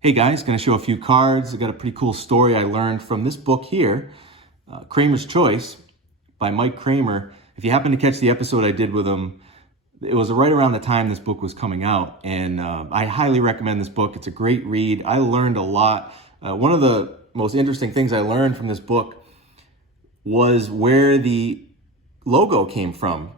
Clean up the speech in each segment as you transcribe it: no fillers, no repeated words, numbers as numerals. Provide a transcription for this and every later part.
Hey guys, going to show a few cards. I got a pretty cool story I learned from this book here, Kramer's Choice by Mike Kramer. If you happen to catch the episode I did with him, it was right around the time this book was coming out, and I highly recommend this book. It's a great read. I learned a lot. One of the most interesting things I learned from this book was where the logo came from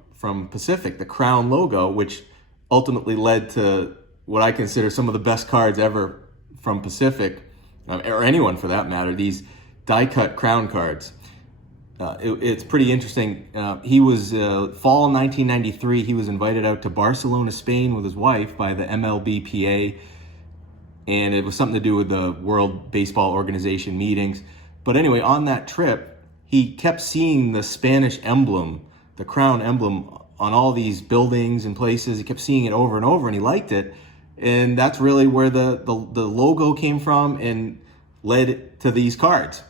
Pacific, the Crown logo, which ultimately led to what I consider some of the best cards ever from Pacific, or anyone for that matter, these die-cut Crown cards. It's pretty interesting. He was, fall 1993, he was invited out to Barcelona, Spain with his wife by the MLBPA, and it was something to do with the World Baseball Organization meetings. But anyway, on that trip, he kept seeing the Spanish emblem, the Crown emblem, on all these buildings and places. He kept seeing it over and over, and he liked it. And that's really where the logo came from and led to these cards.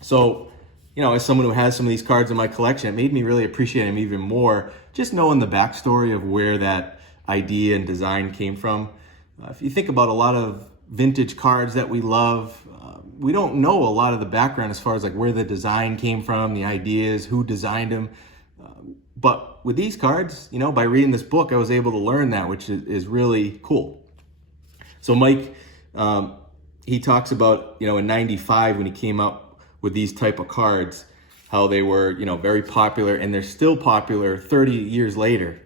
So, you know, as someone who has some of these cards in my collection, it made me really appreciate them even more, just knowing the backstory of where that idea and design came from. If you think about a lot of vintage cards that we love, we don't know a lot of the background as far as like where the design came from, the ideas, who designed them. But with these cards, you know, by reading this book, I was able to learn that, which is really cool. So Mike, he talks about, you know, in 95 when he came up with these type of cards, how they were, you know, very popular, and they're still popular 30 years later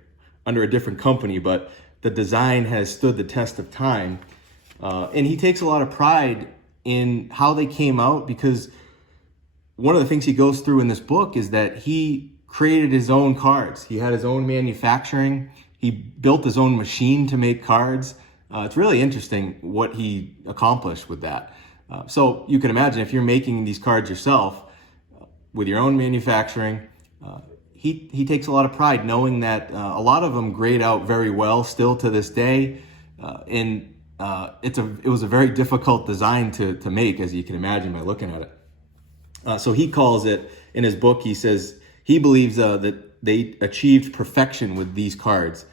under a different company, but the design has stood the test of time. And he takes a lot of pride in how they came out, because one of the things he goes through in this book is that he created his own cards. He had his own manufacturing. He built his own machine to make cards. It's really interesting what he accomplished with that. So you can imagine if you're making these cards yourself with your own manufacturing, he takes a lot of pride knowing that a lot of them grade out very well still to this day. And it was a very difficult design to make, as you can imagine by looking at it. So he calls it, in his book, he says, he believes that they achieved perfection with these cards.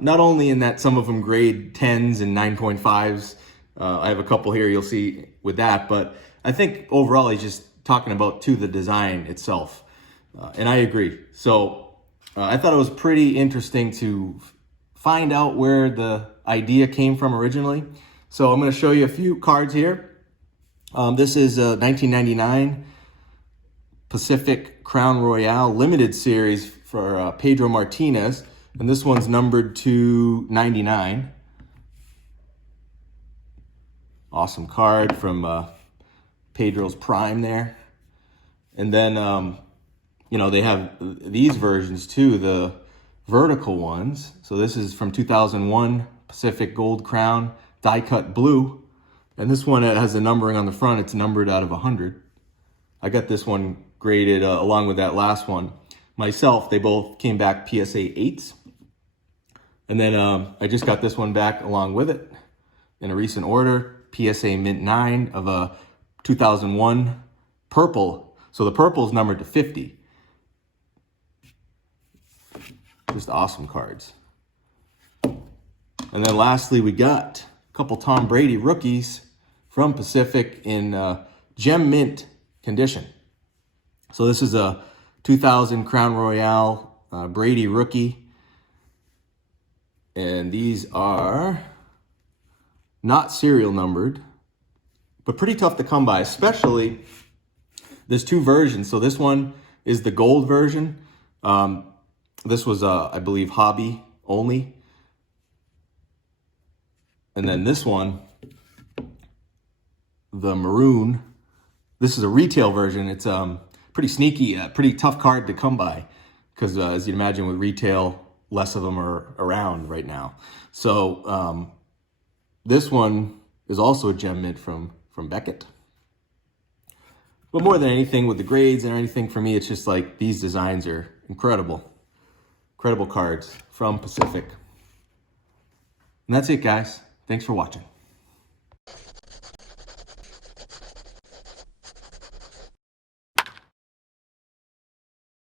Not only in that some of them grade 10s and 9.5s. I have a couple here you'll see with that. But I think overall he's just talking about the design itself. And I agree. So I thought it was pretty interesting to find out where the idea came from originally. So I'm going to show you a few cards here. This is 1999. Pacific Crown Royale limited series for Pedro Martinez, and this one's numbered to 99. Awesome card from Pedro's prime there. And then, you know, they have these versions too, the vertical ones. So this is from 2001, Pacific Gold Crown, die cut blue. And this one has a numbering on the front. It's numbered out of 100. I got this one graded along with that last one. Myself, they both came back PSA 8s. And then I just got this one back along with it in a recent order, PSA Mint 9 of a 2001 purple. So the purple is numbered to 50. Just awesome cards. And then lastly, we got a couple Tom Brady rookies from Pacific in gem mint condition. So this is a 2000 Crown Royale Brady rookie. And these are not serial numbered, but pretty tough to come by, especially there's two versions. So this one is the gold version. This was, I believe, hobby only. And then this one, the maroon, this is a retail version. It's pretty sneaky, pretty tough card to come by, because as you'd imagine with retail, less of them are around right now. So this one is also a gem mint from Beckett. But more than anything with the grades and anything, for me, it's just like these designs are incredible. Incredible cards from Pacific. And that's it, guys. Thanks for watching.